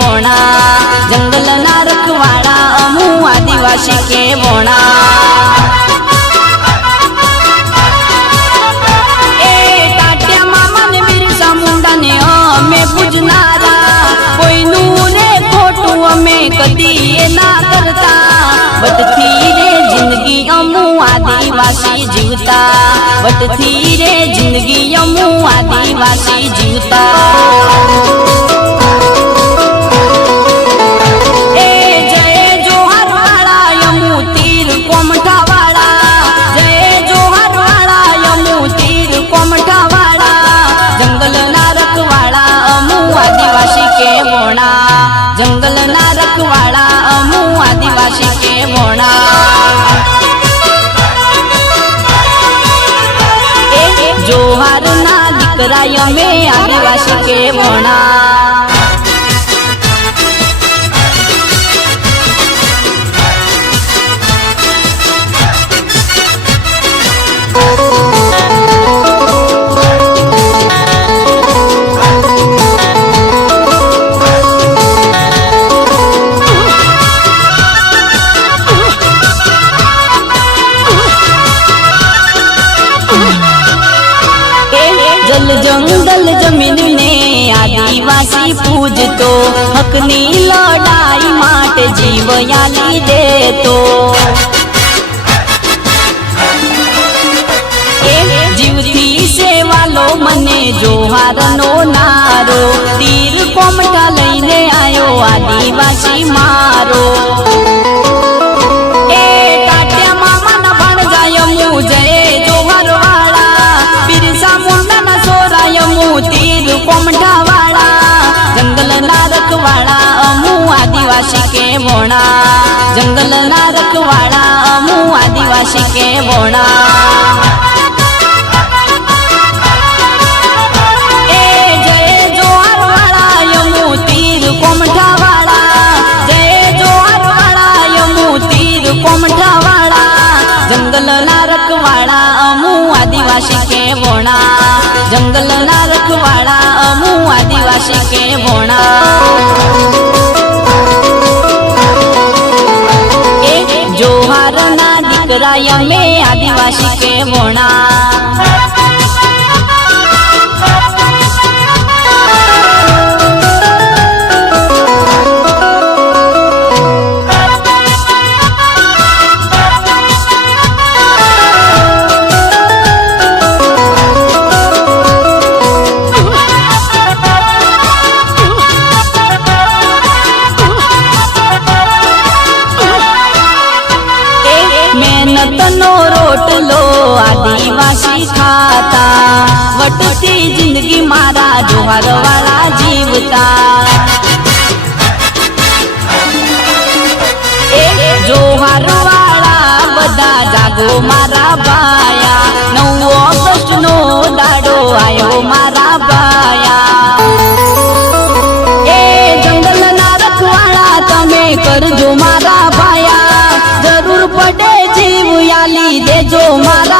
वोणा जंगलना रखवाड़ा अमू आदिवासी के वोणा ए टाटिया मामा ने बिरसा मुंडा ने अमे पूजनारा कोई नूने खोटू अमे कदी ए ना करता बटथी रे जिंदगी अमू आदिवासी जीवता बटथी रे जिंदगी अमू आदिवासी जीवता ए जय जोहर वाला यमू तीर कोमठा वाला जय जोहर वाला यमू तीर कोमठा वाला जंगल ना रखवाड़ा अमू आदिवासी के वोणा जंगल ना रखवाड़ा अमू आदिवासी के वोणा जोहार ना दीकरा यमे आदिवासी के वोणा जल जंगल जमीन ने आदिवासी पूजतो हकनी लड़ाई माटे जीव याली देतो जीवती सेवालो मने जोहार नो नारो तीर कोमठा लईने आयो आदिवासी मारो ए टाटिया मामा ना बन जाय मु जय जोहार वाला बिरसा मुंडा ना सोराय मु तीर कोमठा वाला जंगल ना रखवाड़ा अमू आदिवासी के वोणा जंगल ना रखवाड़ा अमू आदिवासी के वोणा कोमठा वाला जंगल ना रखवाड़ा अमू आदिवासी के वोणा जंगल ना रखवाड़ा अमू आदिवासी के वोणा जोहार ना दीकरा यमे आदिवासी के वोणा मेहनत नो रोटलो आदिवासी खाता वटती जिंदगी मारा जोहार वाला जीवता जोहार वाला बदा जागो मारा बाया 9 ऑगस्ट नो दाड़ो आयो मारा बाया ए जंगल ना रखवाड़ा तमे करजो मारा बाया जरूर पड़े जीव याली देजो मारा